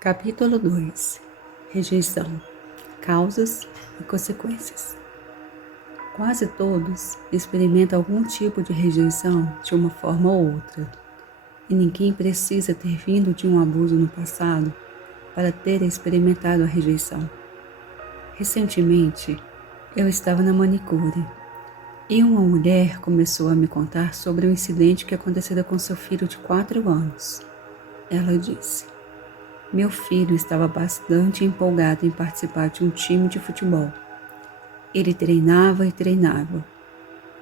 Capítulo 2. Rejeição, causas e consequências. Quase todos experimentam algum tipo de rejeição de uma forma ou outra, e ninguém precisa ter vindo de um abuso no passado para ter experimentado a rejeição. Recentemente, eu estava na manicure e uma mulher começou a me contar sobre um incidente que acontecera com seu filho de 4 anos. Ela disse: meu filho estava bastante empolgado em participar de um time de futebol. Ele treinava e treinava.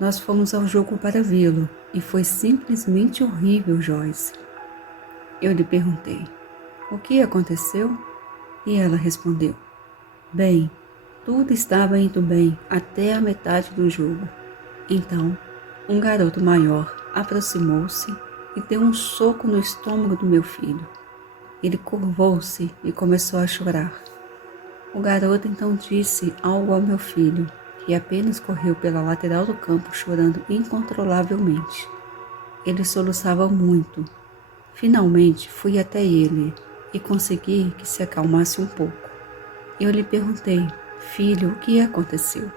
Nós fomos ao jogo para vê-lo e foi simplesmente horrível, Joyce. Eu lhe perguntei: o que aconteceu? E ela respondeu: bem, tudo estava indo bem até a metade do jogo. Então, um garoto maior aproximou-se e deu um soco no estômago do meu filho. Ele curvou-se e começou a chorar. O garoto então disse algo ao meu filho, que apenas correu pela lateral do campo chorando incontrolavelmente. Ele soluçava muito. Finalmente fui até ele e consegui que se acalmasse um pouco. Eu lhe perguntei: filho, o que aconteceu?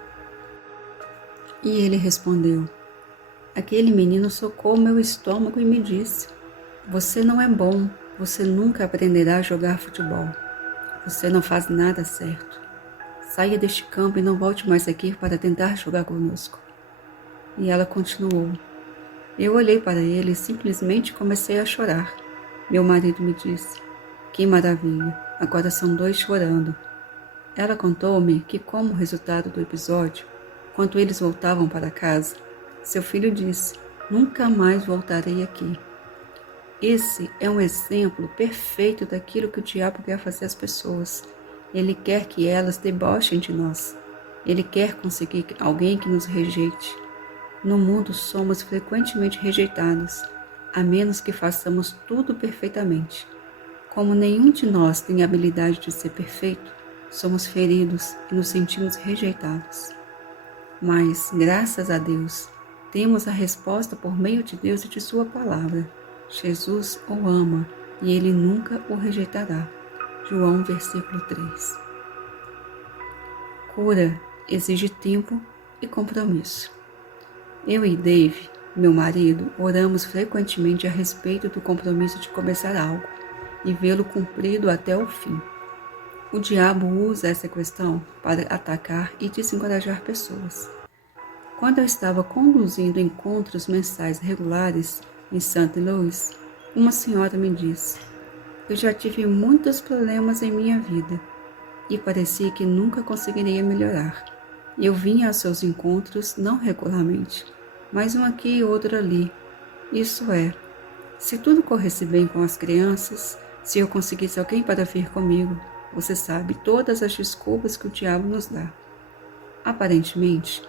E ele respondeu: aquele menino socou meu estômago e me disse: você não é bom. Você nunca aprenderá a jogar futebol. Você não faz nada certo. Saia deste campo e não volte mais aqui para tentar jogar conosco. E ela continuou. Eu olhei para ele e simplesmente comecei a chorar. Meu marido me disse: que maravilha, agora são 2 chorando. Ela contou-me que, como resultado do episódio, quando eles voltavam para casa, seu filho disse: nunca mais voltarei aqui. Esse é um exemplo perfeito daquilo que o diabo quer fazer às pessoas. Ele quer que elas debochem de nós. Ele quer conseguir alguém que nos rejeite. No mundo somos frequentemente rejeitados, a menos que façamos tudo perfeitamente. Como nenhum de nós tem a habilidade de ser perfeito, somos feridos e nos sentimos rejeitados. Mas, graças a Deus, temos a resposta por meio de Deus e de sua palavra. Jesus o ama e ele nunca o rejeitará. João, versículo 3. Cura exige tempo e compromisso. Eu e Dave, meu marido, oramos frequentemente a respeito do compromisso de começar algo e vê-lo cumprido até o fim. O diabo usa essa questão para atacar e desencorajar pessoas. Quando eu estava conduzindo encontros mensais regulares em St. Louis, uma senhora me disse: eu já tive muitos problemas em minha vida e parecia que nunca conseguiria melhorar. Eu vinha aos seus encontros não regularmente, mas um aqui e outro ali. Isso é, se tudo corresse bem com as crianças, se eu conseguisse alguém para vir comigo, você sabe todas as desculpas que o diabo nos dá. Aparentemente,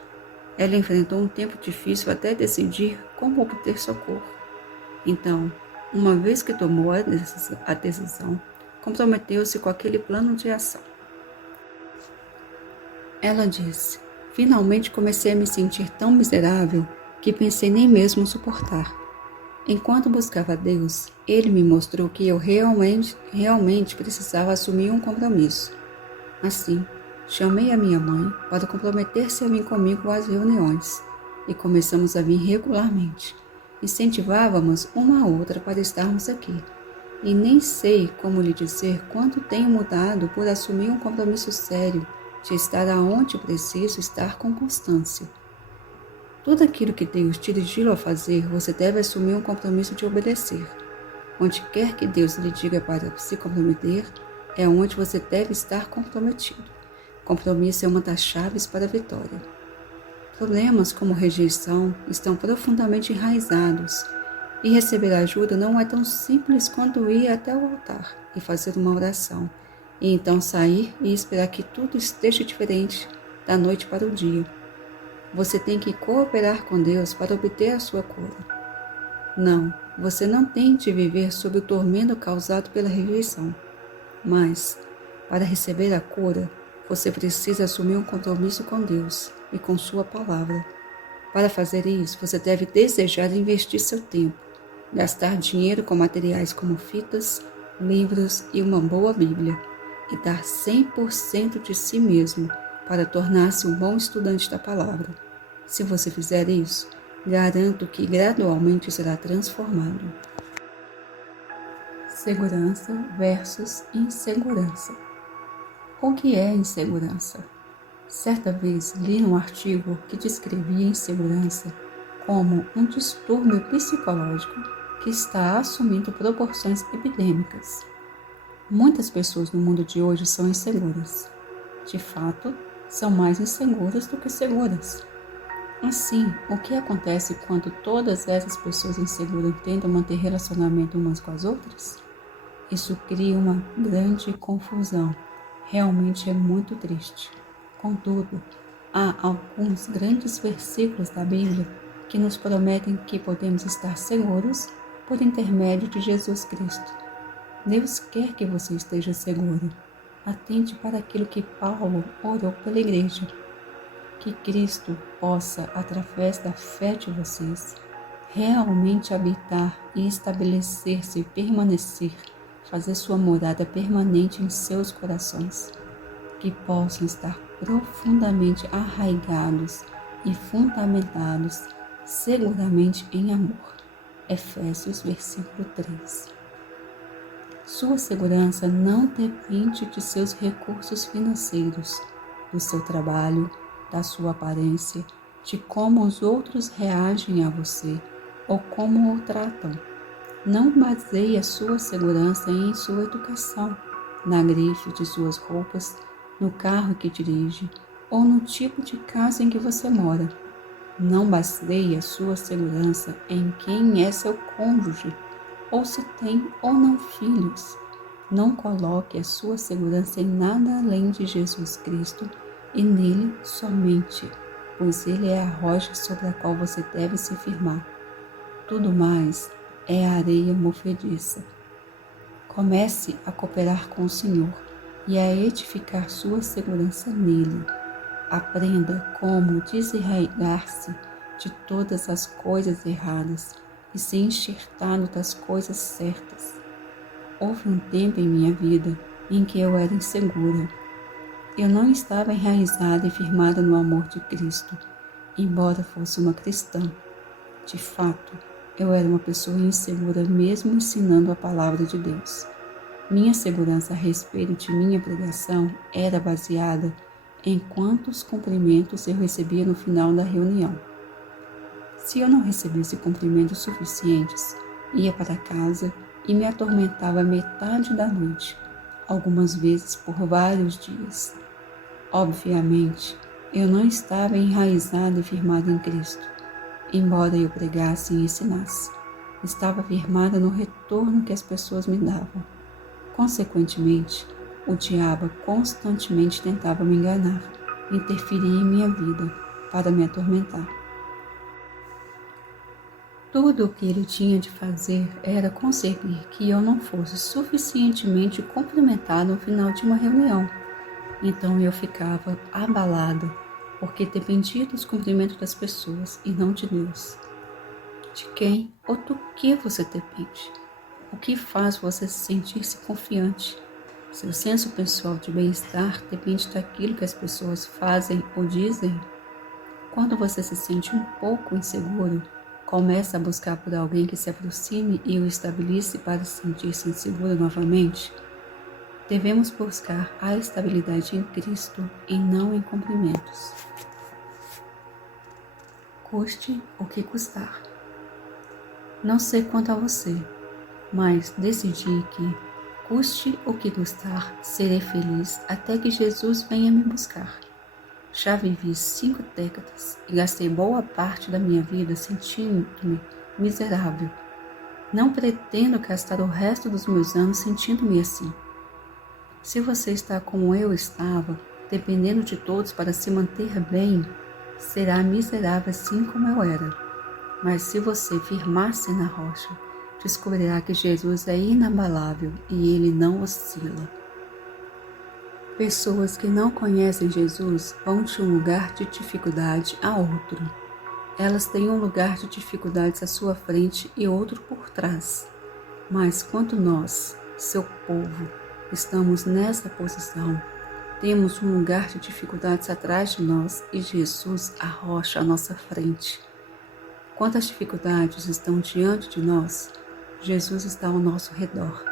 ela enfrentou um tempo difícil até decidir como obter socorro. Então, uma vez que tomou a decisão, comprometeu-se com aquele plano de ação. Ela disse: finalmente comecei a me sentir tão miserável que pensei nem mesmo suportar. Enquanto buscava a Deus, Ele me mostrou que eu realmente precisava assumir um compromisso. Assim, chamei a minha mãe para comprometer-se a vir comigo às reuniões e começamos a vir regularmente. Incentivávamos uma a outra para estarmos aqui. E nem sei como lhe dizer quanto tenho mudado por assumir um compromisso sério de estar aonde preciso estar com constância. Tudo aquilo que Deus te dirigiu a fazer, você deve assumir um compromisso de obedecer. Onde quer que Deus lhe diga para se comprometer, é onde você deve estar comprometido. Compromisso é uma das chaves para a vitória. Problemas como rejeição estão profundamente enraizados e receber ajuda não é tão simples quanto ir até o altar e fazer uma oração, e então sair e esperar que tudo esteja diferente da noite para o dia. Você tem que cooperar com Deus para obter a sua cura. Não, você não tem de viver sob o tormento causado pela rejeição. Mas, para receber a cura, você precisa assumir um compromisso com Deus e com sua palavra. Para fazer isso, você deve desejar investir seu tempo, gastar dinheiro com materiais como fitas, livros e uma boa Bíblia, e dar 100% de si mesmo para tornar-se um bom estudante da palavra. Se você fizer isso, garanto que gradualmente será transformado. Segurança versus insegurança. O que é insegurança? Certa vez li um artigo que descrevia insegurança como um distúrbio psicológico que está assumindo proporções epidêmicas. Muitas pessoas no mundo de hoje são inseguras. De fato, são mais inseguras do que seguras. Assim, o que acontece quando todas essas pessoas inseguras tentam manter relacionamento umas com as outras? Isso cria uma grande confusão. Realmente é muito triste. Contudo, há alguns grandes versículos da Bíblia que nos prometem que podemos estar seguros por intermédio de Jesus Cristo. Deus quer que você esteja seguro. Atente para aquilo que Paulo orou pela igreja. Que Cristo possa, através da fé de vocês, realmente habitar e estabelecer-se e permanecer, fazer sua morada permanente em seus corações. Que possam estar profundamente arraigados e fundamentados seguramente em amor. Efésios, versículo 3. Sua segurança não depende de seus recursos financeiros, do seu trabalho, da sua aparência, de como os outros reagem a você ou como o tratam. Não baseie a sua segurança em sua educação, na grife de suas roupas, no carro que dirige ou no tipo de casa em que você mora. Não baseie a sua segurança em quem é seu cônjuge, ou se tem ou não filhos. Não coloque a sua segurança em nada além de Jesus Cristo e nele somente, pois ele é a rocha sobre a qual você deve se firmar. Tudo mais é areia movediça. Comece a cooperar com o Senhor e a edificar sua segurança nele. Aprenda como desarraigar-se de todas as coisas erradas e se enxertar das coisas certas. Houve um tempo em minha vida em que eu era insegura. Eu não estava enraizada e firmada no amor de Cristo, embora fosse uma cristã. De fato, eu era uma pessoa insegura mesmo ensinando a palavra de Deus. Minha segurança a respeito de minha pregação era baseada em quantos cumprimentos eu recebia no final da reunião. Se eu não recebesse cumprimentos suficientes, ia para casa e me atormentava metade da noite, algumas vezes por vários dias. Obviamente, eu não estava enraizada e firmada em Cristo, embora eu pregasse e ensinasse. Estava firmada no retorno que as pessoas me davam. Consequentemente, o diabo constantemente tentava me enganar, interferir em minha vida para me atormentar. Tudo o que ele tinha de fazer era conseguir que eu não fosse suficientemente cumprimentada no final de uma reunião. Então eu ficava abalada, porque dependia dos cumprimentos das pessoas e não de Deus. De quem ou do que você depende? O que faz você sentir-se confiante? Seu senso pessoal de bem-estar depende daquilo que as pessoas fazem ou dizem? Quando você se sente um pouco inseguro, começa a buscar por alguém que se aproxime e o estabilize para sentir-se inseguro novamente? Devemos buscar a estabilidade em Cristo e não em cumprimentos. Custe o que custar. Não sei quanto a você, mas decidi que, custe o que custar, serei feliz até que Jesus venha me buscar. Já vivi 5 décadas e gastei boa parte da minha vida sentindo-me miserável. Não pretendo gastar o resto dos meus anos sentindo-me assim. Se você está como eu estava, dependendo de todos para se manter bem, será miserável assim como eu era. Mas se você firmar-se na rocha, descobrirá que Jesus é inabalável e ele não oscila. Pessoas que não conhecem Jesus vão de um lugar de dificuldade a outro. Elas têm um lugar de dificuldades à sua frente e outro por trás. Mas quando nós, seu povo, estamos nessa posição. Temos um lugar de dificuldades atrás de nós e Jesus, a rocha à nossa frente. Quantas dificuldades estão diante de nós, Jesus está ao nosso redor.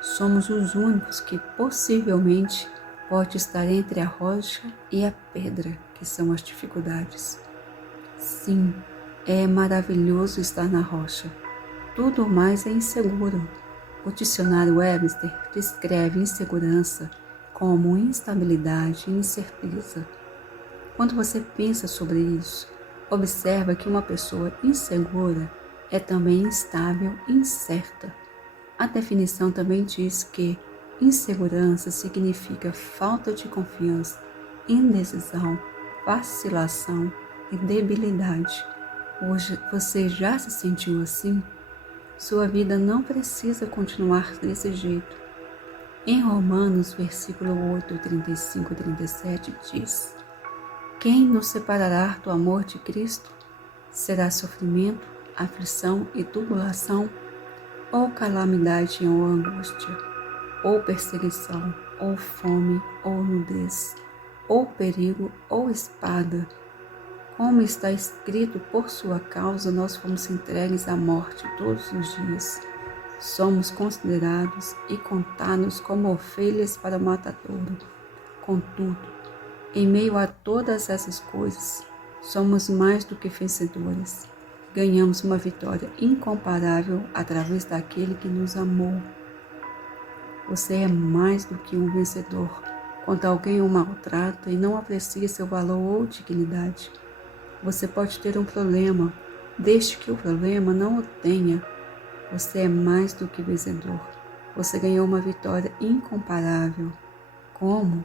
Somos os únicos que possivelmente pode estar entre a rocha e a pedra, que são as dificuldades. Sim, é maravilhoso estar na rocha. Tudo mais é inseguro. O dicionário Webster descreve insegurança como instabilidade e incerteza. Quando você pensa sobre isso, observa que uma pessoa insegura é também instável e incerta. A definição também diz que insegurança significa falta de confiança, indecisão, vacilação e debilidade. Hoje você já se sentiu assim? Sua vida não precisa continuar desse jeito. Em Romanos, versículo 8, 35 e 37 diz: Quem nos separará do amor de Cristo? Será sofrimento, aflição e tribulação, ou calamidade ou angústia, ou perseguição, ou fome, ou nudez, ou perigo, ou espada. Como está escrito, por sua causa nós fomos entregues à morte todos os dias. Somos considerados e contados como ovelhas para o matadouro. Contudo, em meio a todas essas coisas, somos mais do que vencedores. Ganhamos uma vitória incomparável através daquele que nos amou. Você é mais do que um vencedor quando alguém o maltrata e não aprecia seu valor ou dignidade. Você pode ter um problema, desde que o problema não o tenha. Você é mais do que vencedor. Você ganhou uma vitória incomparável. Como?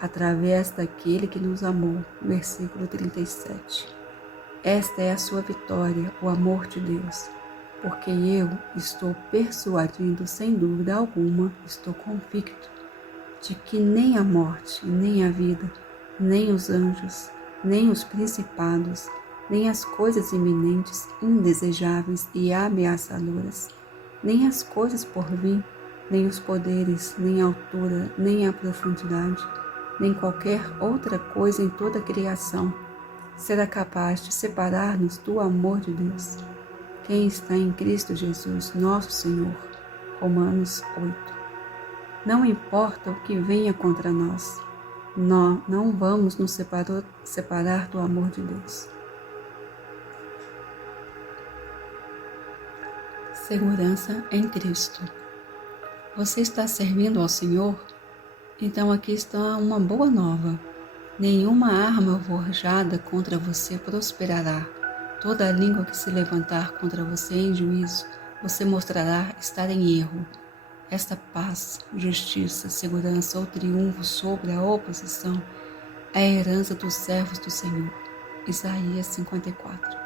Através daquele que nos amou. Versículo 37. Esta é a sua vitória, o amor de Deus. Porque eu estou persuadido, sem dúvida alguma, estou convicto de que nem a morte, nem a vida, nem os anjos, nem os principados, nem as coisas iminentes, indesejáveis e ameaçadoras, nem as coisas por vir, nem os poderes, nem a altura, nem a profundidade, nem qualquer outra coisa em toda a criação será capaz de separar-nos do amor de Deus. Quem está em Cristo Jesus, nosso Senhor. Romanos 8. Não importa o que venha contra nós, nós não vamos nos separar do amor de Deus. Segurança em Cristo. Você está servindo ao Senhor? Então aqui está uma boa nova. Nenhuma arma forjada contra você prosperará. Toda língua que se levantar contra você em juízo, você mostrará estar em erro. Esta paz, justiça, segurança ou triunfo sobre a oposição é a herança dos servos do Senhor. Isaías 54.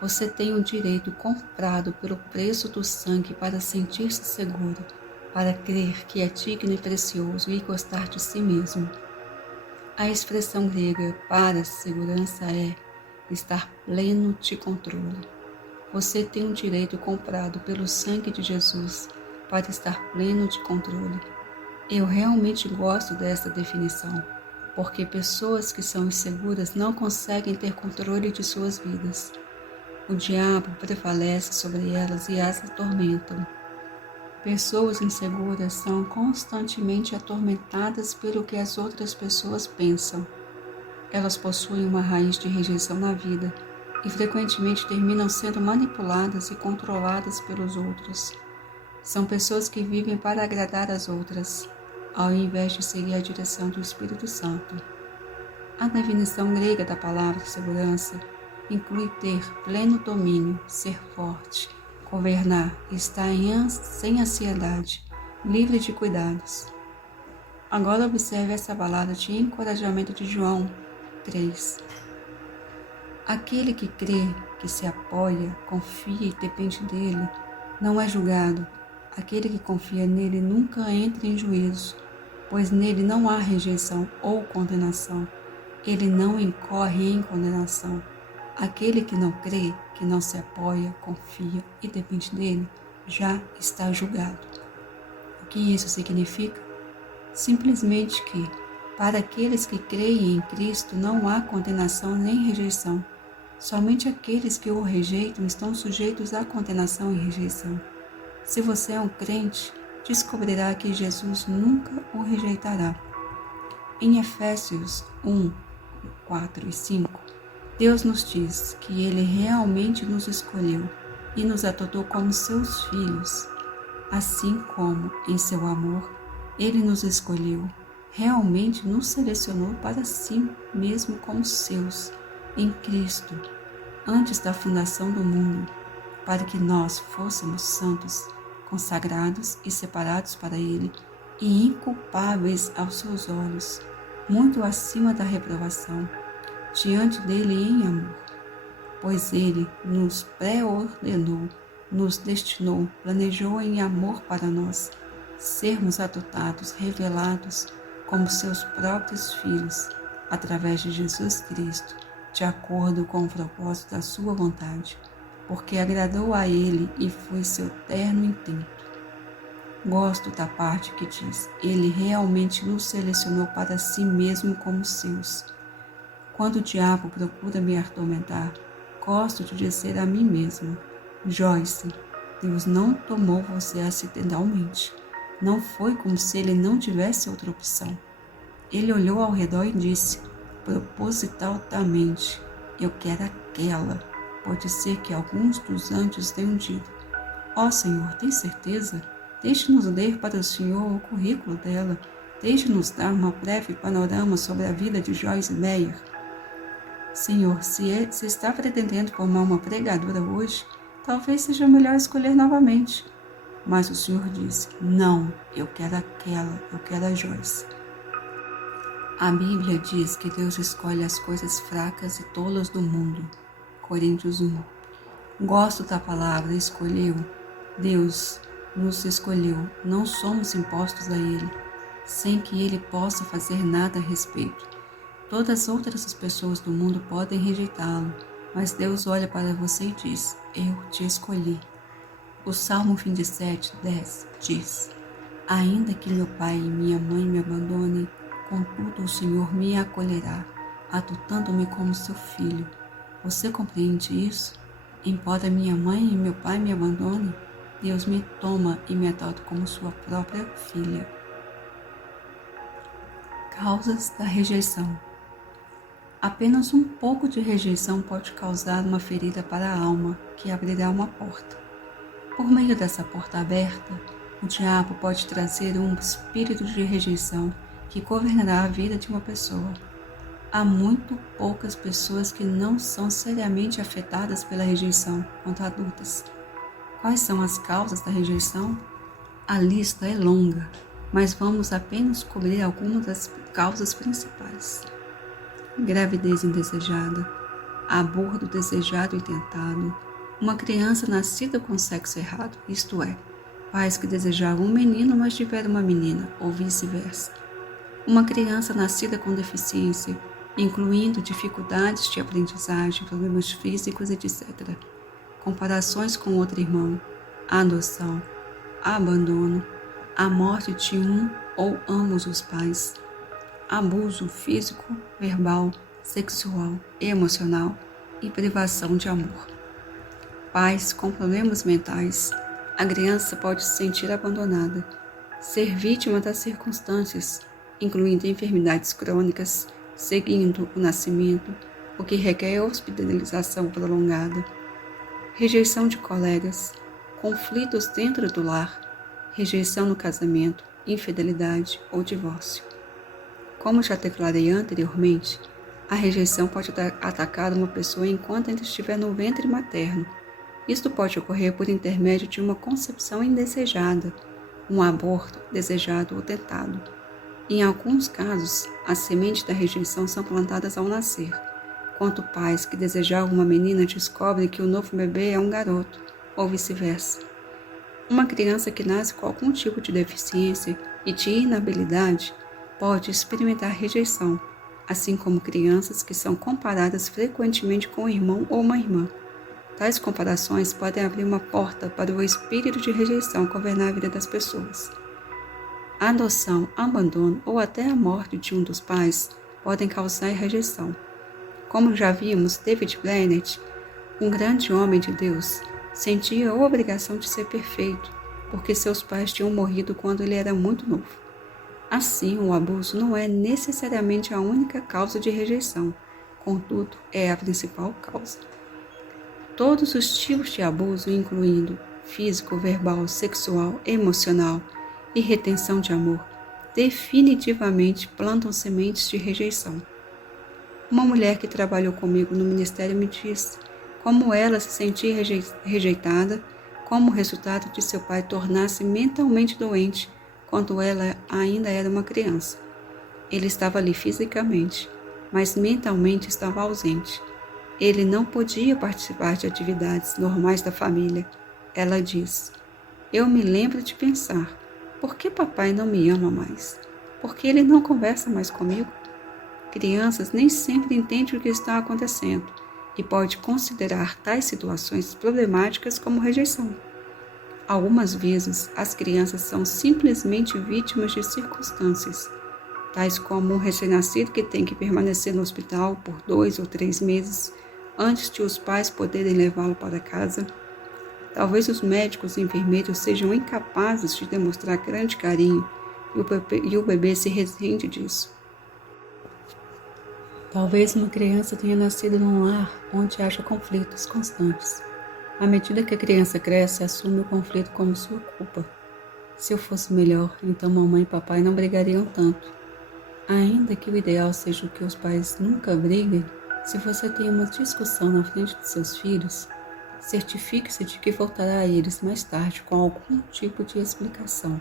Você tem o direito comprado pelo preço do sangue para sentir-se seguro, para crer que é digno e precioso e gostar de si mesmo. A expressão grega para segurança é estar pleno de controle. Você tem um direito comprado pelo sangue de Jesus para estar pleno de controle. Eu realmente gosto dessa definição, porque pessoas que são inseguras não conseguem ter controle de suas vidas. O diabo prevalece sobre elas e as atormentam. Pessoas inseguras são constantemente atormentadas pelo que as outras pessoas pensam. Elas possuem uma raiz de rejeição na vida e frequentemente terminam sendo manipuladas e controladas pelos outros. São pessoas que vivem para agradar as outras, ao invés de seguir a direção do Espírito Santo. A definição grega da palavra segurança inclui ter pleno domínio, ser forte, governar, estar sem ansiedade, livre de cuidados. Agora observe essa palavra de encorajamento de João 3. Aquele que crê, que se apoia, confia e depende dele, não é julgado. Aquele que confia nele nunca entra em juízo, pois nele não há rejeição ou condenação. Ele não incorre em condenação. Aquele que não crê, que não se apoia, confia e depende dele, já está julgado. que isso significa? Simplesmente que, para aqueles que creem em Cristo, não há condenação nem rejeição. Somente aqueles que o rejeitam estão sujeitos à condenação e rejeição. Se você é um crente, descobrirá que Jesus nunca o rejeitará. Em Efésios 1, 4 e 5, Deus nos diz que Ele realmente nos escolheu e nos adotou como seus filhos, assim como, em seu amor, Ele nos escolheu, realmente nos selecionou para si mesmo como seus, em Cristo, antes da fundação do mundo, para que nós fôssemos santos, consagrados e separados para Ele, e inculpáveis aos seus olhos, muito acima da reprovação, diante dele em amor, pois Ele nos pré-ordenou, nos destinou, planejou em amor para nós, sermos adotados, revelados como seus próprios filhos, através de Jesus Cristo, de acordo com o propósito da sua vontade, porque agradou a Ele e foi seu terno intento. Gosto da parte que diz, Ele realmente nos selecionou para si mesmo como seus. Quando o diabo procura me atormentar, gosto de dizer a mim mesma, Joyce, Deus não tomou você acidentalmente. Não foi como se Ele não tivesse outra opção. Ele olhou ao redor e disse, propositalmente, eu quero aquela. Pode ser que alguns dos anjos tenham dito, Senhor, tem certeza? Deixe-nos ler para o Senhor o currículo dela. Deixe-nos dar uma breve panorama sobre a vida de Joyce Meyer. Senhor, se está pretendendo formar uma pregadora hoje, talvez seja melhor escolher novamente. Mas o Senhor disse, não, eu quero aquela, eu quero a Joyce. A Bíblia diz que Deus escolhe as coisas fracas e tolas do mundo. Coríntios 1. Gosto da palavra escolheu. Deus nos escolheu, não somos impostos a Ele, sem que Ele possa fazer nada a respeito. Todas as outras pessoas do mundo podem rejeitá-lo, mas Deus olha para você e diz, eu te escolhi. O Salmo 27, 10 diz, ainda que meu pai e minha mãe me abandonem, contudo o Senhor me acolherá, adotando-me como seu filho. Você compreende isso? Embora minha mãe e meu pai me abandonem, Deus me toma e me adota como sua própria filha. Causas da rejeição. Apenas um pouco de rejeição pode causar uma ferida para a alma, que abrirá uma porta. Por meio dessa porta aberta, o diabo pode trazer um espírito de rejeição que governará a vida de uma pessoa. Há muito poucas pessoas que não são seriamente afetadas pela rejeição quando adultas. Quais são as causas da rejeição? A lista é longa, mas vamos apenas cobrir algumas das causas principais. Gravidez indesejada, aborto desejado e tentado, uma criança nascida com sexo errado, isto é, pais que desejavam um menino, mas tiveram uma menina, ou vice-versa. Uma criança nascida com deficiência, incluindo dificuldades de aprendizagem, problemas físicos, etc. Comparações com outro irmão, adoção, abandono, a morte de um ou ambos os pais, abuso físico, verbal, sexual, emocional e privação de amor. Pais com problemas mentais, a criança pode se sentir abandonada, ser vítima das circunstâncias, incluindo enfermidades crônicas, seguindo o nascimento, o que requer hospitalização prolongada, rejeição de colegas, conflitos dentro do lar, rejeição no casamento, infidelidade ou divórcio. Como já declarei anteriormente, a rejeição pode atacar uma pessoa enquanto ainda estiver no ventre materno. Isto pode ocorrer por intermédio de uma concepção indesejada, um aborto desejado ou tentado. Em alguns casos, as sementes da rejeição são plantadas ao nascer, quando pais que desejavam uma menina descobrem que o novo bebê é um garoto, ou vice-versa. Uma criança que nasce com algum tipo de deficiência e de inabilidade pode experimentar rejeição, assim como crianças que são comparadas frequentemente com um irmão ou uma irmã. Tais comparações podem abrir uma porta para o espírito de rejeição governar a vida das pessoas. A adoção, abandono ou até a morte de um dos pais podem causar rejeição. Como já vimos, David Brainerd, um grande homem de Deus, sentia a obrigação de ser perfeito, porque seus pais tinham morrido quando ele era muito novo. Assim, o abuso não é necessariamente a única causa de rejeição, contudo, é a principal causa. Todos os tipos de abuso, incluindo físico, verbal, sexual, emocional e retenção de amor, definitivamente plantam sementes de rejeição. Uma mulher que trabalhou comigo no ministério me disse como ela se sentia rejeitada como resultado de seu pai tornar-se mentalmente doente quando ela ainda era uma criança. Ele estava ali fisicamente, mas mentalmente estava ausente. Ele não podia participar de atividades normais da família. Ela diz: "Eu me lembro de pensar, por que papai não me ama mais? Por que ele não conversa mais comigo?" Crianças nem sempre entendem o que está acontecendo e pode considerar tais situações problemáticas como rejeição. Algumas vezes, as crianças são simplesmente vítimas de circunstâncias, tais como um recém-nascido que tem que permanecer no hospital por 2 ou 3 meses antes de os pais poderem levá-lo para casa. Talvez os médicos e enfermeiros sejam incapazes de demonstrar grande carinho e o bebê se ressente disso. Talvez uma criança tenha nascido num lar onde haja conflitos constantes. À medida que a criança cresce, assume o conflito como sua culpa. Se eu fosse melhor, então mamãe e papai não brigariam tanto. Ainda que o ideal seja que os pais nunca briguem, se você tem uma discussão na frente de seus filhos, certifique-se de que voltará a eles mais tarde com algum tipo de explicação.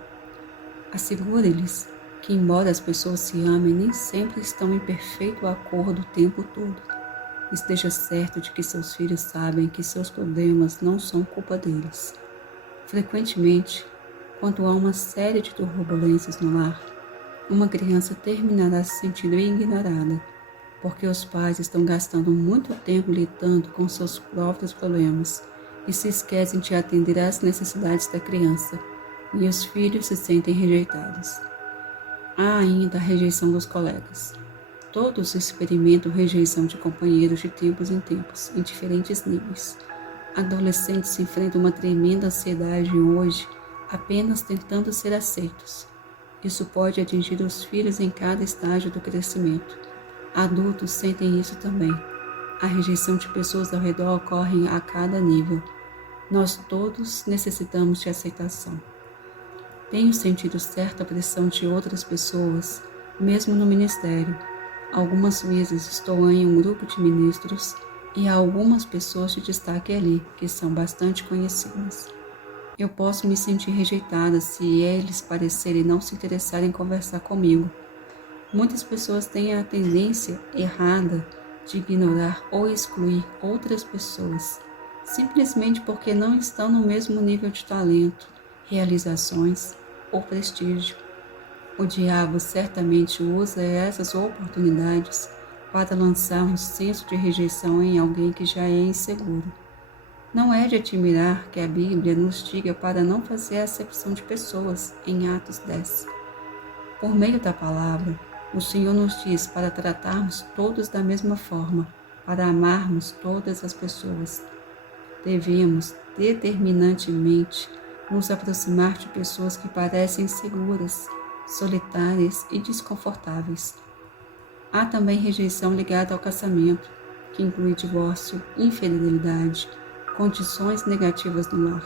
Assegure-lhes que, embora as pessoas se amem, nem sempre estão em perfeito acordo o tempo todo. Esteja certo de que seus filhos sabem que seus problemas não são culpa deles. Frequentemente, quando há uma série de turbulências no lar, uma criança terminará se sentindo ignorada, porque os pais estão gastando muito tempo lidando com seus próprios problemas e se esquecem de atender às necessidades da criança, e os filhos se sentem rejeitados. Há ainda a rejeição dos colegas. Todos experimentam rejeição de companheiros de tempos em tempos, em diferentes níveis. Adolescentes enfrentam uma tremenda ansiedade hoje, apenas tentando ser aceitos. Isso pode atingir os filhos em cada estágio do crescimento. Adultos sentem isso também. A rejeição de pessoas ao redor ocorre a cada nível. Nós todos necessitamos de aceitação. Tenho sentido certa pressão de outras pessoas, mesmo no ministério. Algumas vezes estou em um grupo de ministros e há algumas pessoas de destaque ali, que são bastante conhecidas. Eu posso me sentir rejeitada se eles parecerem não se interessarem em conversar comigo. Muitas pessoas têm a tendência errada de ignorar ou excluir outras pessoas, simplesmente porque não estão no mesmo nível de talento, realizações ou prestígio. O diabo certamente usa essas oportunidades para lançar um senso de rejeição em alguém que já é inseguro. Não é de admirar que a Bíblia nos diga para não fazer acepção de pessoas em Atos 10. Por meio da palavra, o Senhor nos diz para tratarmos todos da mesma forma, para amarmos todas as pessoas. Devemos determinantemente nos aproximar de pessoas que parecem seguras, solitárias e desconfortáveis. Há também rejeição ligada ao casamento, que inclui divórcio, infidelidade, condições negativas no lar.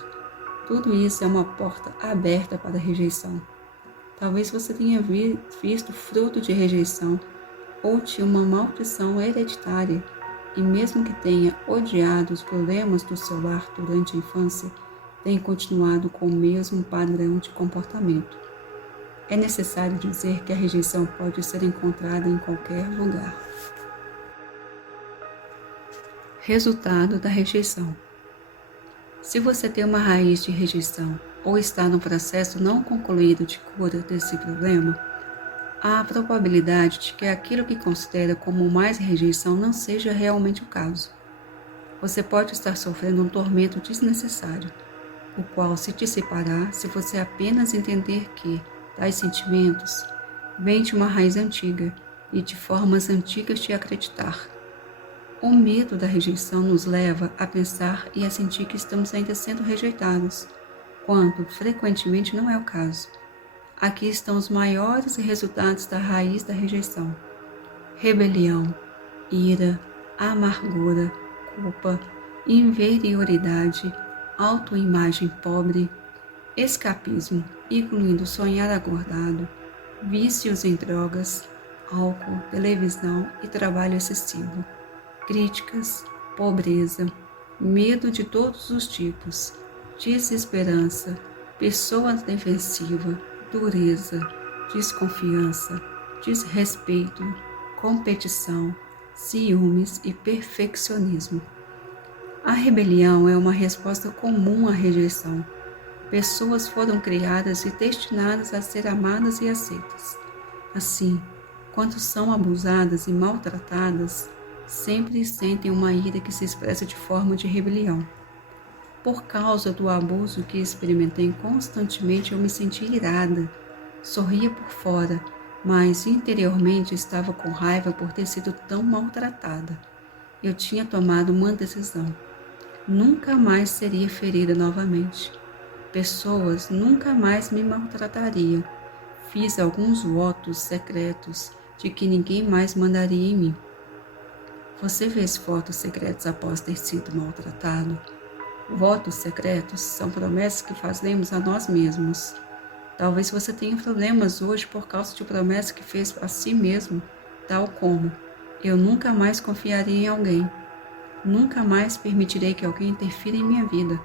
Tudo isso é uma porta aberta para a rejeição. Talvez você tenha visto fruto de rejeição ou de uma maldição hereditária, e mesmo que tenha odiado os problemas do seu lar durante a infância, tem continuado com o mesmo padrão de comportamento. É necessário dizer que a rejeição pode ser encontrada em qualquer lugar. Resultado da rejeição. Se você tem uma raiz de rejeição ou está no processo não concluído de cura desse problema, há a probabilidade de que aquilo que considera como mais rejeição não seja realmente o caso. Você pode estar sofrendo um tormento desnecessário, o qual se dissipará se você apenas entender que, Tais sentimentos vêm de uma raiz antiga e de formas antigas de acreditar. O medo da rejeição nos leva a pensar e a sentir que estamos ainda sendo rejeitados, quando frequentemente não é o caso. Aqui estão os maiores resultados da raiz da rejeição: rebelião, ira, amargura, culpa, inferioridade, autoimagem pobre, escapismo, incluindo sonhar acordado, vícios em drogas, álcool, televisão e trabalho excessivo, críticas, pobreza, medo de todos os tipos, desesperança, pessoa defensiva, dureza, desconfiança, desrespeito, competição, ciúmes e perfeccionismo. A rebelião é uma resposta comum à rejeição. Pessoas foram criadas e destinadas a ser amadas e aceitas. Assim, quando são abusadas e maltratadas, sempre sentem uma ira que se expressa de forma de rebelião. Por causa do abuso que experimentei constantemente, eu me senti irada. Sorria por fora, mas interiormente estava com raiva por ter sido tão maltratada. Eu tinha tomado uma decisão. Nunca mais seria ferida novamente. Pessoas nunca mais me maltratariam. Fiz alguns votos secretos de que ninguém mais mandaria em mim. Você fez votos secretos após ter sido maltratado? Votos secretos são promessas que fazemos a nós mesmos. Talvez você tenha problemas hoje por causa de promessas que fez a si mesmo, tal como: eu nunca mais confiarei em alguém. Nunca mais permitirei que alguém interfira em minha vida.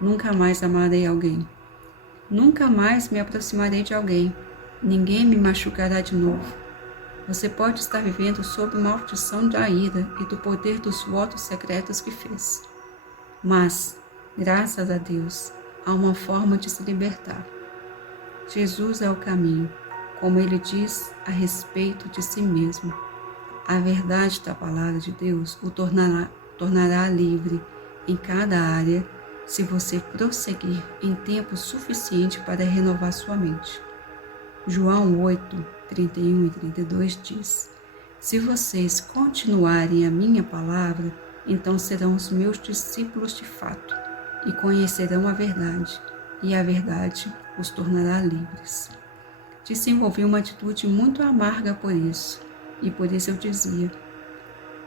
Nunca mais amarei alguém. Nunca mais me aproximarei de alguém. Ninguém me machucará de novo. Você pode estar vivendo sob maldição da ira e do poder dos votos secretos que fez. Mas, graças a Deus, há uma forma de se libertar. Jesus é o caminho, como ele diz a respeito de si mesmo. A verdade da palavra de Deus o tornará livre em cada área se você prosseguir em tempo suficiente para renovar sua mente. João 8, 31 e 32 diz: se vocês continuarem a minha palavra, então serão os meus discípulos de fato e conhecerão a verdade, e a verdade os tornará livres. Desenvolvi uma atitude muito amarga por isso, e por isso eu dizia: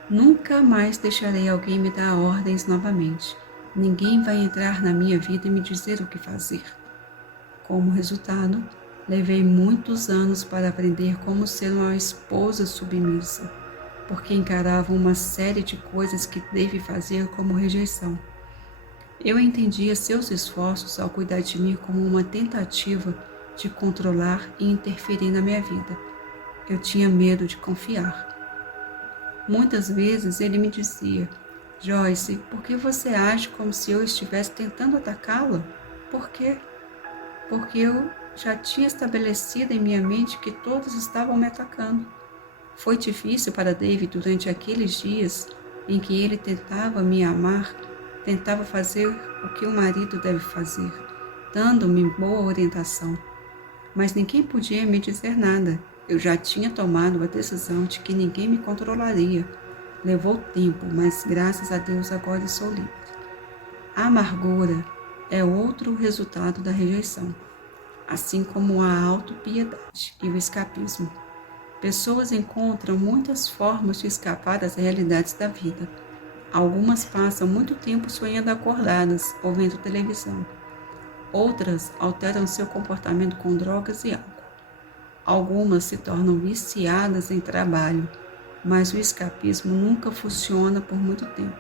nunca mais deixarei alguém me dar ordens novamente. Ninguém vai entrar na minha vida e me dizer o que fazer. Como resultado, levei muitos anos para aprender como ser uma esposa submissa, porque encarava uma série de coisas que devo fazer como rejeição. Eu entendia seus esforços ao cuidar de mim como uma tentativa de controlar e interferir na minha vida. Eu tinha medo de confiar. Muitas vezes ele me dizia: Joyce, por que você age como se eu estivesse tentando atacá-la? Por quê? Porque eu já tinha estabelecido em minha mente que todos estavam me atacando. Foi difícil para David durante aqueles dias em que ele tentava me amar, tentava fazer o que o marido deve fazer, dando-me boa orientação. Mas ninguém podia me dizer nada. Eu já tinha tomado a decisão de que ninguém me controlaria. Levou tempo, mas graças a Deus agora sou livre. A amargura é outro resultado da rejeição, assim como a autopiedade e o escapismo. Pessoas encontram muitas formas de escapar das realidades da vida. Algumas passam muito tempo sonhando acordadas ou vendo televisão. Outras alteram seu comportamento com drogas e álcool. Algumas se tornam viciadas em trabalho, mas o escapismo nunca funciona por muito tempo.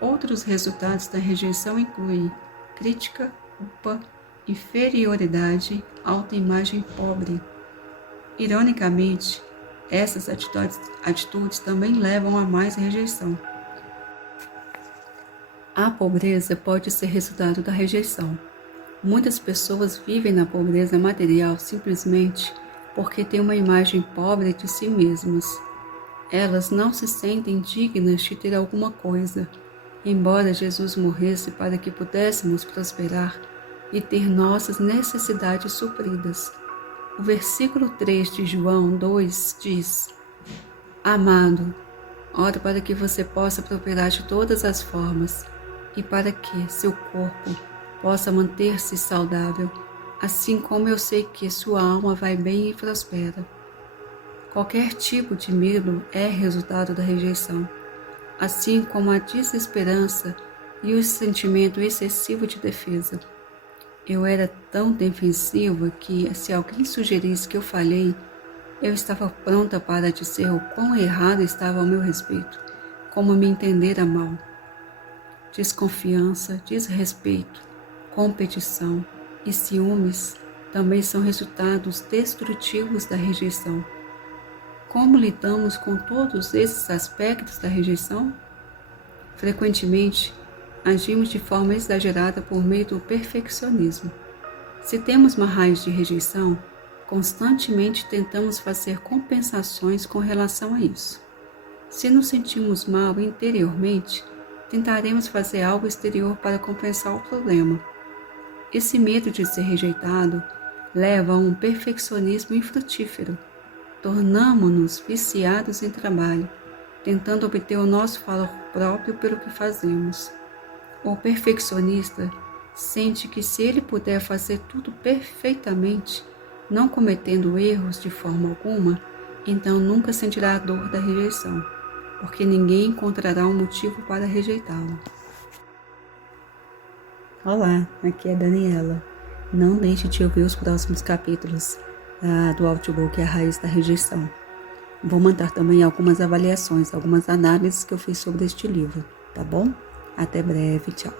Outros resultados da rejeição incluem crítica, culpa, inferioridade, autoimagem pobre. Ironicamente, essas atitudes também levam a mais rejeição. A pobreza pode ser resultado da rejeição. Muitas pessoas vivem na pobreza material simplesmente porque têm uma imagem pobre de si mesmas. Elas não se sentem dignas de ter alguma coisa, embora Jesus morresse para que pudéssemos prosperar e ter nossas necessidades supridas. O versículo 3 de João 2 diz: Amado, oro para que você possa prosperar de todas as formas e para que seu corpo possa manter-se saudável, assim como eu sei que sua alma vai bem e prospera. Qualquer tipo de medo é resultado da rejeição, assim como a desesperança e o sentimento excessivo de defesa. Eu era tão defensiva que, se alguém sugerisse que eu falhei, eu estava pronta para dizer o quão errado estava ao meu respeito, como me entendera mal. Desconfiança, desrespeito, competição e ciúmes também são resultados destrutivos da rejeição. Como lidamos com todos esses aspectos da rejeição? Frequentemente, agimos de forma exagerada por meio do perfeccionismo. Se temos uma raiz de rejeição, constantemente tentamos fazer compensações com relação a isso. Se nos sentimos mal interiormente, tentaremos fazer algo exterior para compensar o problema. Esse medo de ser rejeitado leva a um perfeccionismo infrutífero. Tornamo-nos viciados em trabalho, tentando obter o nosso valor próprio pelo que fazemos. O perfeccionista sente que se ele puder fazer tudo perfeitamente, não cometendo erros de forma alguma, então nunca sentirá a dor da rejeição, porque ninguém encontrará um motivo para rejeitá-lo. Olá, aqui é a Daniela. Não deixe de ouvir os próximos capítulos do audiobook A Raiz da Rejeição. Vou mandar também algumas avaliações, algumas análises que eu fiz sobre este livro, tá bom? Até breve, tchau.